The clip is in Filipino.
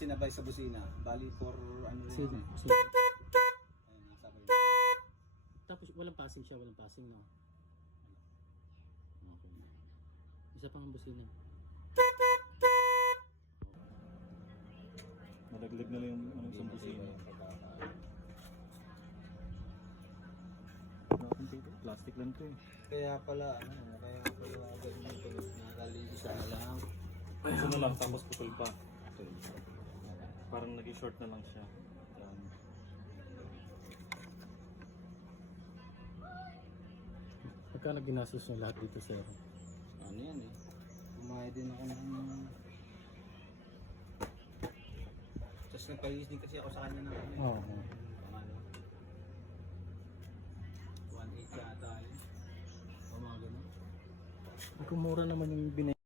sinabay sa busina. Bali for ano rin. Sige. yun eh. Sige. Ayun, nasabay na. Tapos walang passing siya, walang passing, no? Okay. Isa pang busina. Nalaglag na lang yung ano, sa busina. Plastic lang to eh. Kaya pala, kaya ganyan tunog na isa na lang. Isa na lang tapos putol pa. Parang naging short na lang siya. Yan. Magkano ginastos nyo lahat dito, sir? Ano yan eh. Kumain din ako ng... Tapos nagpayis din kasi ako sa kanya ng ano. Oo. Ano? 1.8 yata yun. O mga ganun. Kumura naman yung binay.